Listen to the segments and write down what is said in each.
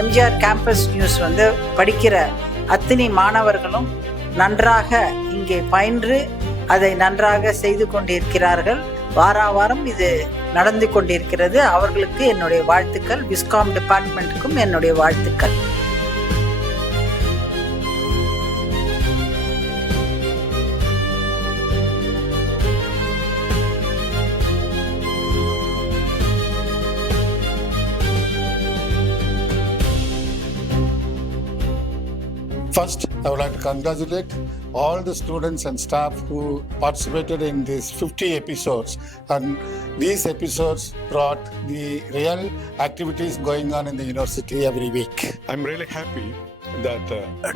MGR campus news வந்து படிக்கிற அத்தனை மாணவர்களும் நன்றாக இங்கே பயின்று அதை நன்றாக செய்து கொண்டிருக்கிறார்கள். வாரம் இது நடந்து கொண்டிருக்கிறது. அவர்களுக்கு என்னுடைய வாழ்த்துக்கள். விஸ்காம் டிபார்ட்மெண்ட்டுக்கும் என்னுடைய வாழ்த்துக்கள். First, I would like to congratulate all the students and staff who participated in these 50 episodes. And these episodes brought the real activities going on in the university every week. I'm really happy that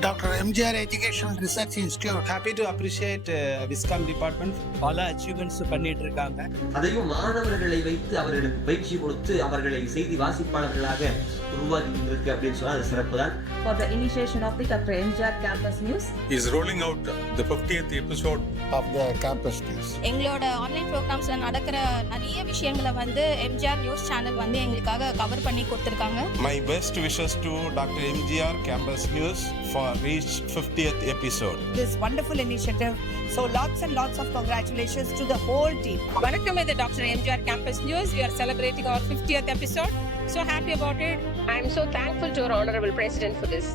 Dr. MGR Educational Research Institute. Happy to appreciate Viscom department. பல அச்சீவ்மெண்ட்ஸ் பண்ணிட்டு இருக்காங்க. அதையும் மாணவர்களை வைத்து அவர்களுக்கு பயிற்சி கொடுத்து அவர்களை செய்தி வாசிப்பாளர்களாக உருவாக்கி இருக்கு அப்படின்னு சொன்னா அது சிறப்பு தான். For the initiation of the Dr. MGR Campus News is rolling out the 50th episode of the campus news. எங்களோட ஆன்லைன் ப்ரோக்ராம்ஸ்ல நடக்கிற நிறைய விஷயங்களை வந்து எம்ஜிஆர் நியூஸ் சேனல் வந்து எங்களுக்காக கவர் பண்ணி கொடுத்திருக்காங்க. My best wishes to Dr. MGR Campus News for reach 50th episode. This wonderful initiative. So lots and lots of congratulations to the whole team. Vanakkam with the Dr. MGR Campus News. We are celebrating our 50th episode. So happy about it. I am so thankful to our Honorable President for this.